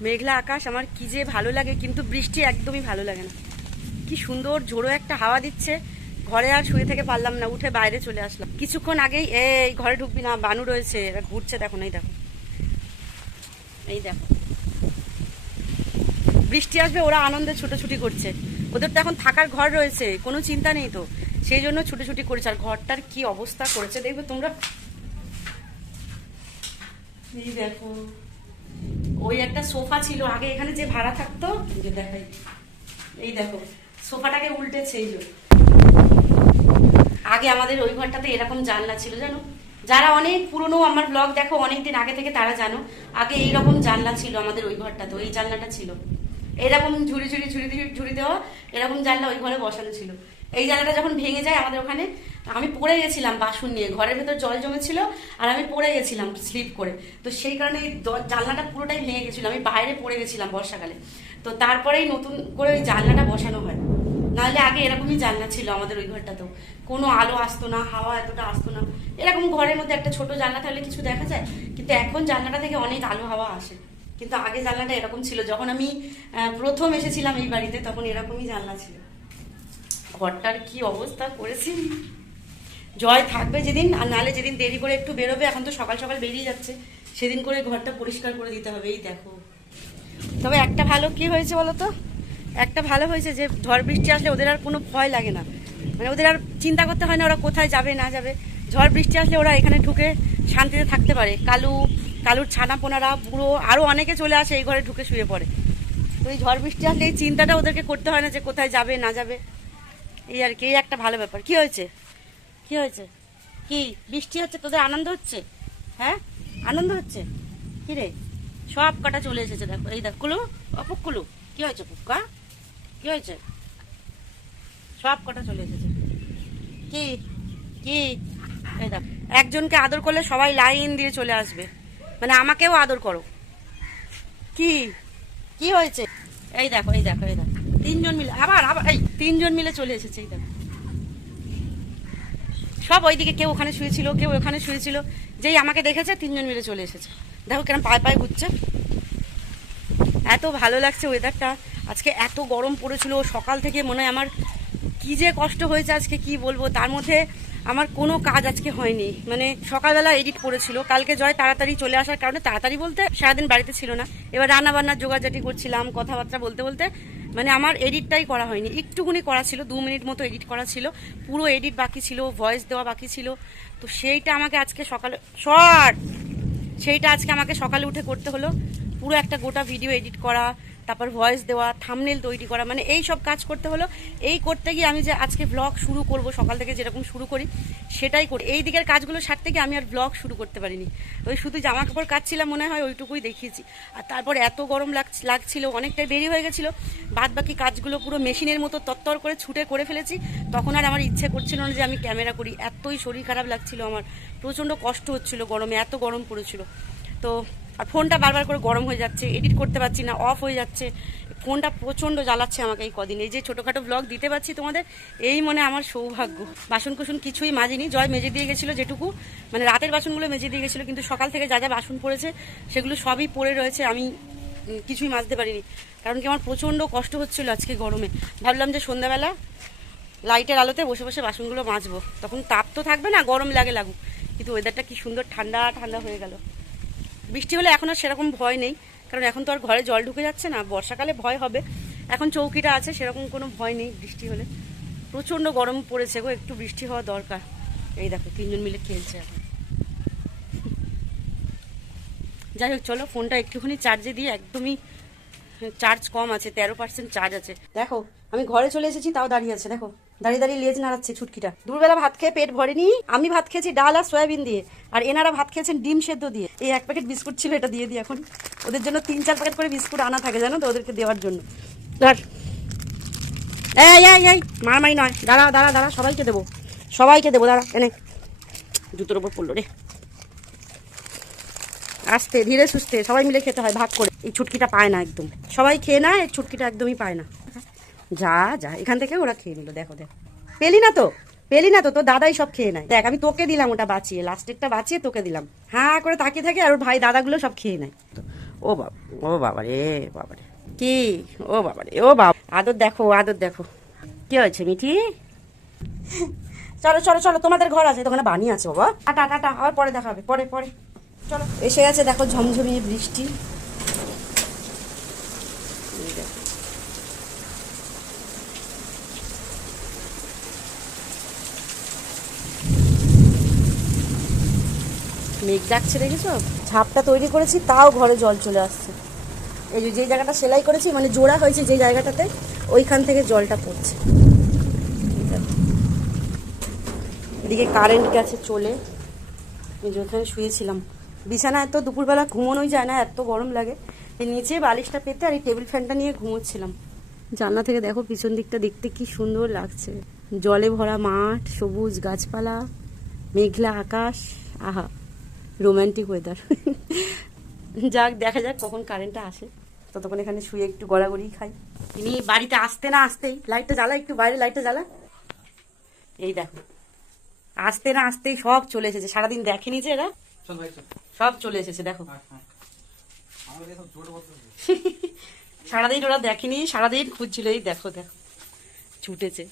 মেঘলা আকাশ, আমার কি যে ভালো লাগে, কিন্তু বৃষ্টি একদমই ভালো লাগে না। কি সুন্দর ঝোড়ো একটা হাওয়া দিচ্ছে, ঘরে আর শুয়ে থেকে পারলাম না, উঠে বাইরে চলে আসলাম। কিছুক্ষণ আগেই, এই, ঘরে ঢুকবি না, বানু রয়েছে, এরা ঘুরছে, দেখো এই দেখো। এই দেখো। বৃষ্টি আসবে, ওরা আনন্দে ছুটোছুটি করছে। ওদের তো এখন থাকার ঘর রয়েছে, কোনো চিন্তা নেই তো। সেই জন্য ছুটোছুটি করেছে, আর ঘরটার কি অবস্থা করেছে, দেখবে তোমরা। এই দেখো। ওই একটা সোফা ছিল, আগে এখানে যে ভাড়া থাকতো যে দেখাই। এই দেখো, সোফাটাকে উল্টেছে এই আগে আমাদের ওই ঘরটাতে এরকম জানলা ছিল, জানো? যারা অনেক পুরনো আমার ব্লগ দেখো অনেক দিন আগে থেকে তারা জানো, আগে এইরকম জানলা ছিল আমাদের ওই ঘরটাতে, ওই জানলাটা ছিল। এরকম ঝুড়ি ঝুড়ি ঝুড়ি ঝুড়ি দেওয়া এরকম জানলা ওই ঘরে বসানো ছিল। এই জানলাটা যখন ভেঙে যায় আমাদের ওখানে আমি পড়ে গেছিলাম বাসন নিয়ে, ঘরের ভেতর জল জমেছিল আর আমি পড়ে গেছিলাম স্লিপ করে। তো সেই কারণে জানলাটা পুরোটাই ভেঙে গেছিল, আমি বাইরে পড়ে গেছিলাম বর্ষাকালে। তো তারপরেই নতুন করে ওই জানলাটা বসানো হয়। নাহলে আগে এরকমই জানলা ছিল আমাদের ওই ঘরটাতেও। কোনো আলো আসতো না, হাওয়া এতটা আসতো না। এরকম ঘরের মধ্যে একটা ছোট জানলা থাকলে কিছু দেখা যায়, কিন্তু এখন জানলাটা থেকে অনেক আলো হাওয়া আসে। কিন্তু আগে জানলাটা এরকম ছিল, যখন আমি প্রথম এসেছিলাম এই বাড়িতে, তখন এরকমই জানলা ছিল। ঘরটার কি অবস্থা করেছি? জয় থাকবে যেদিন, আর নালে যেদিন দেরি করে একটু বেরোবে, এখন তো সকাল সকাল বেরিয়ে যাচ্ছে, সেদিন করে ঘরটা পরিষ্কার করে দিতে হবে, এই দেখো। তবে একটা ভালো কি হয়েছে বলো তো? একটা ভালো হয়েছে যে, ঝড় বৃষ্টি আসলে ওদের আর কোনো ভয় লাগে না। মানে ওদের আর চিন্তা করতে হয় না ওরা কোথায় যাবে, না যাবে। ঝড় বৃষ্টি আসলে ওরা এখানে ঢুকে শান্তিতে থাকতে পারে। কালু, কালুর ছানা পোনারা বুড়ো আরও অনেকে চলে আসে এই ঘরে ঢুকে শুয়ে পড়ে। তো এই ঝড় বৃষ্টি আসলে এই চিন্তাটা ওদেরকে করতে হয় না যে কোথায় যাবে, না যাবে। এই আর কি, এই একটা ভালো ব্যাপার। কি হয়েছে? কি হয়েছে? কি? বৃষ্টি হচ্ছে? তোদের আনন্দ হচ্ছে? হ্যাঁ? আনন্দ হচ্ছে? কি রে? সব কটা চলে এসেছে, দেখো। এই দেখ, কুলু অপুক কুলু। কি হয়েছে পুক্কা কি হয়েছে? সব কটা চলে এসেছে। কি? কি? এই দেখ, একজনকে আদর করলে সবাই লাইন দিয়ে চলে আসবে। মানে আমাকেও আদর করো। কি? কি হয়েছে? এই দেখো এই দেখো এই দেখো। তিনজন মিলে, আবার আবার, এই তিনজন মিলে চলে এসেছে, এই দেখো। সব ওইদিকে কেউ ওখানে শুয়েছিল, কেউ ওখানে শুয়েছিল। যেই আমাকে দেখেছে, তিনজন মিলে চলে এসেছে। দেখো কেন পায়ে পায়ে ঘুরছে। এত ভালো লাগছে ওয়েদারটা আজকে এত গরম পড়েছিল, সকাল থেকে মনে হয় আমার কি যে কষ্ট হয়েছে আজকে, কি বলব? তার মধ্যে আমার কোনো কাজ আজকে হয়নি। মানে সকালবেলা এডিট করেছিল কালকে জয় তাড়াতাড়ি চলে আসার কারণে, তাড়াতাড়ি বলতে সারাদিন বাড়িতে ছিল না। এবার রান্না বান্নার জোগাড়জাটি করছিলাম, কথাবার্তা বলতে বলতে মানে আমার এডিটটাই করা হয়নি। একটুকুনি করা ছিল, দু মিনিট মতো এডিট করা ছিল। পুরো এডিট বাকি ছিল ভয়েস দেওয়া বাকি ছিল। তো সেইটা আমাকে আজকে সকালে শর্ট সেইটা আজকে আমাকে সকালে উঠে করতে হলো। পুরো একটা গোটা ভিডিও এডিট করা তারপর ভয়েস দেওয়া থামনেল তৈরি করা মানে এই সব কাজ করতে হলো। এই করতে গিয়ে আমি যে আজকে ব্লগ শুরু করব, সকাল থেকে যেরকম শুরু করি, সেটাই করি। এই দিকের কাজগুলো সারতে গিয়ে আমি আর ব্লগ শুরু করতে পারিনি। ওই শুধু জামা কাপড় কাচ্ছিলাম মনে হয়, ওইটুকুই দেখিয়েছি। আর তারপর এত গরম লাগ- লাগছিল, অনেকটাই দেরি হয়ে গেছিল। বাদ বাকি কাজগুলো পুরো মেশিনের মতো তত্তর করে ছুটে করে ফেলেছি। তখন আর আমার ইচ্ছে করছিল না যে আমি ক্যামেরা করি। এতই শরীর খারাপ লাগছিল আমার। প্রচণ্ড কষ্ট হচ্ছিল গরমে, এত গরম পড়েছিল। তো আর ফোনটা বারবার করে গরম হয়ে যাচ্ছে এডিট করতে পারছি না অফ হয়ে যাচ্ছে। ফোনটা প্রচণ্ড জ্বালাচ্ছে আমাকে এই কদিন। এই যে ছোটোখাটো ব্লগ দিতে পারছি তোমাদের, এই মনে আমার সৌভাগ্য। বাসন কুসন কিছুই মাজিনি, জয় মেজে দিয়ে গেছিল যেটুকু। মানে রাতের বাসনগুলো মেজে দিয়ে গেছিল, কিন্তু সকাল থেকে যা যা বাসন পড়েছে, সেগুলো সবই পড়ে রয়েছে, আমি কিছুই মাজতে পারিনি। কারণ কি আমার প্রচণ্ড কষ্ট হচ্ছিল আজকে গরমে। ভাবলাম যে সন্ধ্যাবেলা লাইটের আলোতে বসে বসে বাসনগুলো মাজবো। তখন তাপ তো থাকবে না, গরম লাগে লাগুক। কিন্তু ওয়েদারটা কি সুন্দর, ঠান্ডা ঠান্ডা হয়ে গেল। বৃষ্টি হলে এখন আর সেরকম ভয় নেই, কারণ এখন তো আর ঘরে জল ঢুকে যাচ্ছে না, বর্ষাকালে ভয় হবে। এখন চৌকিটা আছে, সেরকম কোনো ভয় নেই বৃষ্টি হলে। প্রচণ্ড গরম পড়েছে গো, একটু বৃষ্টি হওয়া দরকার। এই দেখো, তিনজন মিলে খেলছে এখন। যাই হোক, চলো ফোনটা একটুখানি চার্জে দিয়ে একদমই চার্জ কম আছে, তেরো পার্সেন্ট চার্জ আছে। দেখো, আমি ঘরে চলে এসেছি, তাও দাঁড়িয়ে আছে, দেখো। দাঁড়িয়ে দাঁড়িয়ে লেজ নাড়াচ্ছে ছুটকিটা। দুপুরবেলা ভাত খেয়ে পেট ভরেনি, আমি ভাত খেয়েছি ডাল আর সয়াবিন দিয়ে, আর এনারা ভাত খেয়েছেন ডিম সেদ্ধ দিয়ে। এই এক প্যাকেট বিস্কুট ছিল, এটা দিয়ে দিই এখন। ওদের জন্য তিন চার প্যাকেট করে বিস্কুট আনা থাকে, জানো তো, ওদেরকে দেওয়ার জন্য। এই এই এই, মারামারি নয়। দাঁড়া দাঁড়া দাঁড়া, সবাইকে দেবো। সবাইকে দেবো, দাঁড়া, এনে। জুতোর ওপর পড়ল রে। আস্তে, ধীরে সুস্থে, সবাই মিলে খেতে হয়, ভাগ করে। এই ছুটকিটা পায় না একদম। সবাই খেয়ে না এই ছুটকিটা একদমই পায় না। যা যা এখান থেকে ওরা খেয়ে নিল দেখো দেখো। পেলি না তো পেলি না তো তোর দাদাই সব খেয়ে নেয়। দেখ আমি তোকে দিলাম ওটা বাঁচিয়ে লাস্টেরটা বাঁচিয়ে তোকে দিলাম। হ্যাঁ করে তাকিয়ে থাকে আর ওর ভাই দাদাগুলো সব খেয়ে নেয়। ও বাবা ও বাবা রে বাবা রে। কি? ও বাবা রে ও বাবা। আদর দেখো আদর দেখো। কি হয়েছে মিঠি? চলো চলো চলো তোমাদের ঘর আছে দোকানে বানি আছে বাবা। টাটা টাটা আবার পরে দেখা হবে পরে পরে। চলো এসে গেছে দেখো ঝমঝমিয়ে বৃষ্টি এই দেখো। মেঘ ডাকছে দেখেছ? ঝাপটা তৈরি করেছি, তাও ঘরে জল চলে আসছে। এই যে জায়গাটা সেলাই করেছি মানে জোড়া হয়েছে যে জায়গাটাতে, ওইখান থেকে জলটা পড়ছে। এদিকে কারেন্ট গেছে চলে। এই যে ওখানে শুয়েছিলাম। বিছানায় তো দুপুরবেলা ঘুমোনোই যায় না, এত গরম লাগে। এই নিচে বালিশটা পেতে আর এই টেবিল ফ্যানটা নিয়ে ঘুমোচ্ছিলাম। জানলা থেকে দেখো পিছন দিকটা দেখতে কি সুন্দর লাগছে। জলে ভরা মাঠ, সবুজ গাছপালা, মেঘলা আকাশ, আহা। রোম্যান্টিক ওয়েদার যাক দেখা যাক কখন কারেন্টটা আসে। ততক্ষণ এখানে শুয়ে একটু গড়াগড়ি খাই। তিনি বাড়িতে আসতে না আসতেই লাইটটা জ্বালা একটু বাইরে লাইটটা জ্বালা। এই দেখো আসতে না আসতেই সব চলে এসেছে। সারাদিন দেখেনি যে এরা? সব চলে এসেছে দেখো। হ্যাঁ হ্যাঁ। সারাদিন ওরা দেখেনি সারাদিন খুঁজছিল এই দেখো দেখো। ছুটেছে।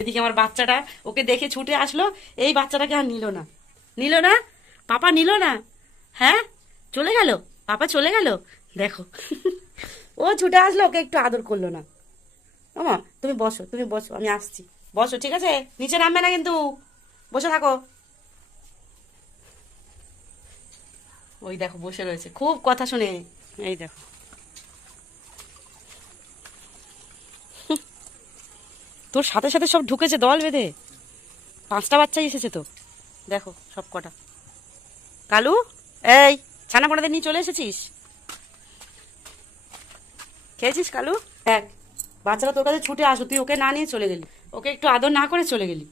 এদিকে আমার বাচ্চাটা ওকে দেখে ছুটে আসলো এই বাচ্চাটাকে আর নিল না। নিল না? পাপা নিল না? হ্যাঁ? চলে গেল? পাপা চলে গেল? দেখো। ও ছুটে আসলো, ওকে একটু আদর করল না। আমা তুমি বসো তুমি বসো, আমি আসছি। বসো, ঠিক আছে? নিচে নামবে না কিন্তু। বসে থাকো। ওই দেখো, বসে রয়েছে। খুব কথা শুনে। এই দেখো। তোর সাথে সাথে সব ঢুকেছে দল বেঁধে। পাঁচটা বাচ্চা এসেছে তো। দেখো, সব কটা। কালু এই ছানা পোড়াদের নিয়ে চলে এসেছিস? খেয়েছিস কালু? এক বাচ্চারা তোর কাছে ছুটে আসো তুই ওকে না নিয়ে চলে গেলি। ওকে একটু আদর না করে চলে গেলি।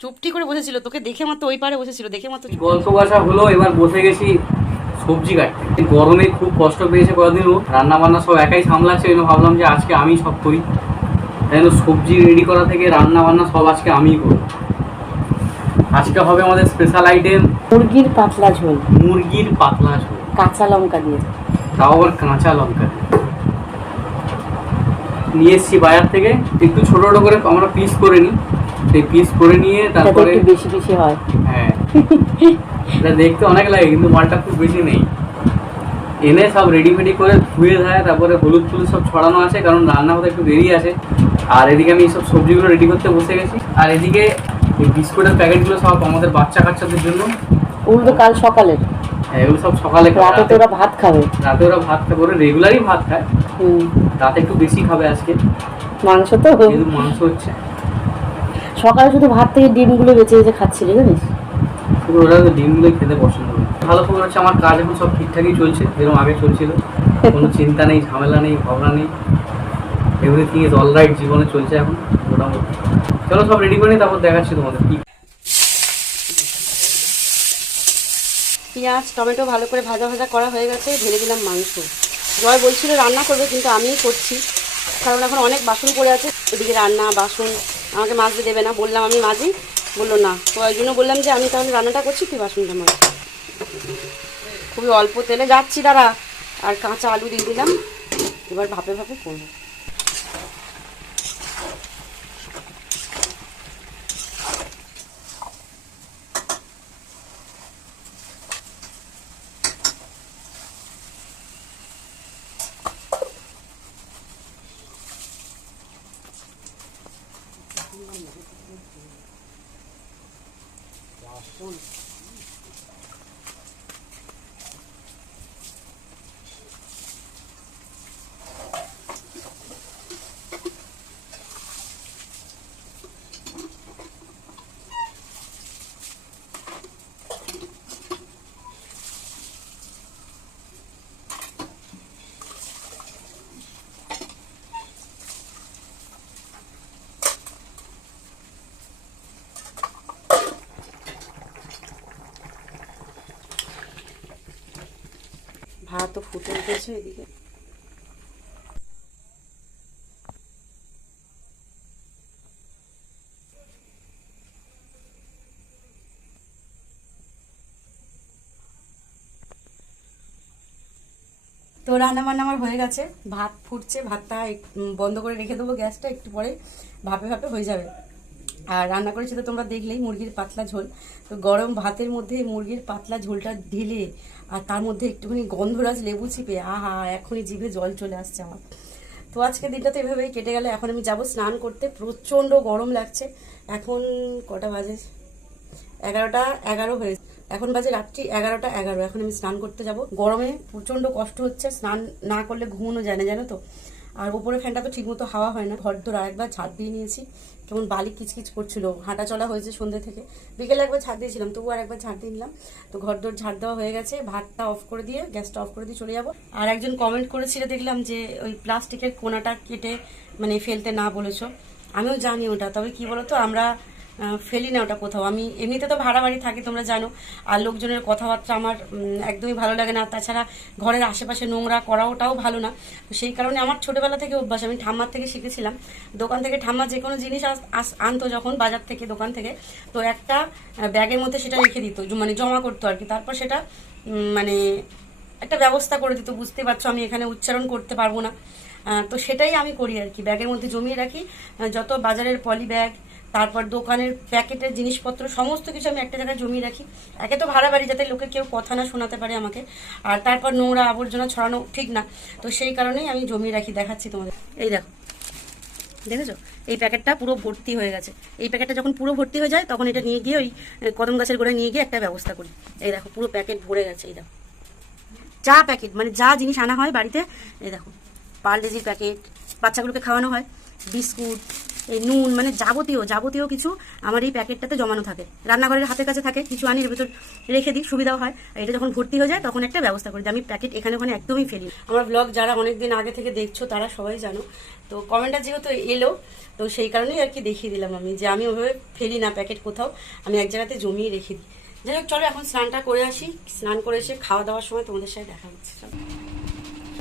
চুপটি করে বসেছিল তোকে দেখে মাত্র ওই পারে বসেছিল দেখে মাত্র চুপ- গল্প বাসা হলো এবার বসে গেছি সবজি কাটতে। গরমে খুব কষ্ট পেয়েছে কদিনও রান্না বান্না সব একাই সামলাচ্ছে এই ভাবলাম যে আজকে আমি সব করি। তাই সবজি রেডি করা থেকে রান্না বান্না সব আজকে আমিই করব। আজকে হবে আমাদের স্পেশাল আইটেম মুরগির পাতলা ঝোল। মুরগির পাতলা ঝোল। কাঁচা লঙ্কা দিয়ে। তাও আবার কাঁচা লঙ্কা দিয়ে। নিয়ে এসছি বাজার থেকে। একটু ছোট ছোট করে আমরা পিস করে নিই। সেই পিস করে নিয়ে তারপরে বেশি বেশি হয়। হ্যাঁ। এটা দেখতে অনেক লাগে কিন্তু মালটা খুব বেশি নেই। এনে সব রেডিমেডি করে ধুয়ে ধায় তারপরে হলুদ টুলুদ সব ছড়ানো আছে কারণ রান্না হতে একটু দেরি আছে। আর এদিকে আমি সব সবজিগুলো রেডি করতে বসে গেছি। আর এদিকে এই বিস্কুটের প্যাকেটগুলো সব আমাদের বাচ্চা কাচ্চাদের জন্য। ওগুলো তো কাল সকালের। হ্যাঁ, এগুলো সব সকালে। রাতে তো ওরা ভাত খাবে। রাতে ওরা ভাত খাবে ওরা রেগুলারই ভাত খায়। হুম। রাতে একটু বেশি খাবে আজকে। মাংস তো। যেহেতু মাংস হচ্ছে। সকালে শুধু ভাত থেকে ডিমগুলো বেঁচে বেঁচে খাচ্ছিল জানিস? শুধু ওরা তো ডিমগুলোই খেতে পছন্দ করে। ভালো খবর হচ্ছে আমার কাজ এখন সব ঠিকঠাকই চলছে যেরকম আগে চলছিল। কোনো চিন্তা নেই ঝামেলা নেই ভাবনা নেই। এভরিথিং ইজ অল রাইট জীবনে চলছে এখন, মোটামুটি। চলো সব রেডি করে তারপর দেখাচ্ছি তোমাদের কি। পেঁয়াজ, টমেটো ভালো করে ভাজা ভাজা করা হয়ে গেছে, ঢেলে দিলাম মাংস। জয় বলছিল রান্না করবে, কিন্তু আমিই করছি, কারণ এখন অনেক বাসন পড়ে আছে। এদিকে রান্না, বাসন, আমাকে মাজতে দেবে না, বললাম আমি মাজি, বলল না। তো ওই জন্য বললাম যে আমি তাহলে রান্নাটা করছি, তুই বাসনটা মাজ। খুবই অল্প তেলে, যাচ্ছি দাঁড়া। আর কাঁচা আলু দিয়ে দিলাম, এবার ভাপে ভাপে করব। Apple. কত ফুটে উঠেছে এদিকে। তো রান্না বান্না আমার হয়ে গেছে। ভাত ফুটছে, ভাতটা বন্ধ করে রেখে দেবো গ্যাসটা, একটু পরে ভাপে ভাপে হয়ে যাবে। আর রান্না করেছি তো তোমরা দেখলেই, মুরগির পাতলা ঝোল। তো গরম ভাতের মধ্যে মুরগির পাতলা ঝোলটা ঢেলে আর তার মধ্যে একটুখানি গন্ধরাজ লেবু চিপে আহা, এখনই জিভে জল চলে আসছে আমার। তো আজকে দিনটা তো এভাবেই কেটে গেল, এখন আমি যাব স্নান করতে। প্রচণ্ড গরম লাগছে। এখন কটা বাজে? এগারোটা এগারো হয়েছে এখন বাজে রাত্রি এগারোটা এগারো। এখন আমি স্নান করতে যাব। গরমে প্রচণ্ড কষ্ট হচ্ছে, স্নান না করলে ঘুমোনো জানে জানো তো? আর উপরে ফ্যানটা তো ঠিকমতো হাওয়া হয় না। ঘর ধর আরেকবার ছাদ দিয়ে নিয়েছি। কেমন বালি কিচকিচ করছিল। হাঁটা চলা হয়েছে সন্ধ্যে থেকে। বিকেলে একবার ছাদ দিয়েছিলাম তবু আর একবার ঝাঁট দিয়ে নিলাম। তো ঘর দর ঝাড় দেওয়া হয়ে গেছে। ভাতটা অফ করে দিয়ে, গ্যাসটা অফ করে দিয়ে চলে যাব। আর একজন কমেন্ট করেছিল, দেখলাম যে ওই প্লাস্টিকের কোনাটা কেটে মানে ফেলতে না বলেছ। আমিও জানি ওটা, তবে কি বলতো, আমরা ফেলি না ওটা কোথাও। আমি এমনিতে তো ভাড়া বাড়ি থাকি, তোমরা জানো। আর লোকজনের কথাবার্তা আমার একদমই ভালো লাগে না। তাছাড়া ঘরের আশেপাশে নোংরা করা ওটাও ভালো না। সেই কারণে আমার ছোটবেলা থেকে অভ্যাস, আমি ঠাম্মার থেকে শিখেছিলাম। দোকান থেকে ঠাম্মা যে কোনো জিনিস আনতো যখন বাজার থেকে, দোকান থেকে, তো একটা ব্যাগের মধ্যে সেটা রেখে দিত মানে জমা করতো আর কি। তারপর সেটা মানে একটা ব্যবস্থা করে দিত, বুঝতে পারছ, আমি এখানে উচ্চারণ করতে পারব না। তো সেটাই আমি করি আর কি, ব্যাগের মধ্যে জমিয়ে রাখি। যত বাজারের পলি ব্যাগ তারপর দোকানের প্যাকেটের জিনিসপত্র, সমস্ত কিছু আমি একটা জায়গায় জমিয়ে রাখি। একে তো ভাড়া বাড়ি, যাতে লোকে কেউ কথা না শোনাতে পারে আমাকে। আর তারপর নোংরা আবর্জনা ছড়ানো ঠিক না। তো সেই কারণেই আমি জমিয়ে রাখি, দেখাচ্ছি তোমাদের। এই দেখো, দেখেছ? এই প্যাকেটটা পুরো ভর্তি হয়ে গেছে। এই প্যাকেটটা যখন পুরো ভর্তি হয়ে যায়, তখন এটা নিয়ে গিয়ে ওই কদম গাছের গোড়ায় নিয়ে গিয়ে একটা ব্যবস্থা করি। এই দেখো, পুরো প্যাকেট ভরে গেছে, এই দেখো। যা প্যাকেট মানে যা জিনিস আনা হয় বাড়িতে, এই দেখো। পার্লেজির প্যাকেট বাচ্চাগুলোকে খাওয়ানো হয়। বিস্কুট, এই নুন মানে যাবতীয় যাবতীয় কিছু আমার এই প্যাকেটটাতে জমানো থাকে। রান্নাঘরের হাতের কাছে থাকে, কিছু আনি এর ভিতর রেখে দিই, সুবিধাও হয়। আর এটা যখন ভর্তি হয়ে যায়, তখন একটা ব্যবস্থা করি আমি প্যাকেট এখানে ওখানে একদমই ফেলি আমার ব্লগ যারা অনেকদিন আগে থেকে দেখছ, তারা সবাই জানো। তো কমেন্টটা যেহেতু এলো, তো সেই কারণেই আর কি দেখিয়ে দিলাম আমি, যে আমি ওভাবে ফেলি না প্যাকেট কোথাও। আমি এক জায়গাতে জমিয়ে রেখে দিই। যাই হোক, চলো এখন স্নানটা করে আসি। স্নান করে এসে খাওয়া দাওয়ার সময় তোমাদের সাথে দেখা হচ্ছে। চলো।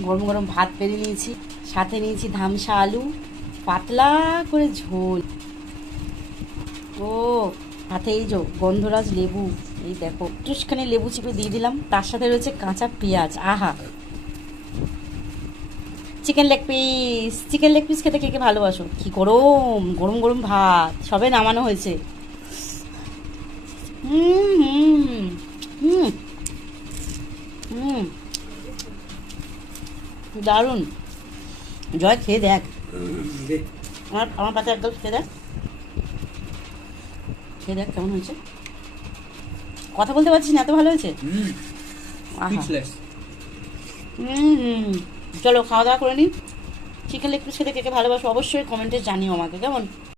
গরম গরম ভাত পেরে নিয়েছি, সাথে নিয়েছি ধামসা আলু, পাতলা করে ঝোল। ও, সাথে এই যে গন্ধরাজ লেবু, এই দেখো, একটুখানি লেবু চিপে দিয়ে দিলাম, তার সাথে রয়েছে কাঁচা পেঁয়াজ, আহা। Chicken leg piece chicken leg piece খেতে কে কে ভালোবাসো? কি গরম গরম গরম ভাত, সবে নামানো হয়েছে। হুম হুম হুম দারুণ। জয় খেয়ে দেখ। আমার আমার পাতে একদম খেয়ে দেখ। খেয়ে দেখ কেমন হয়েছে। কথা বলতে পারছিস না এত ভালো হয়েছে? চলো খাওয়া দাওয়া করে নিই ঠিক লেগ একটু খেতে কে কে ভালোবাসো অবশ্যই কমেন্টে জানিও আমাকে কেমন?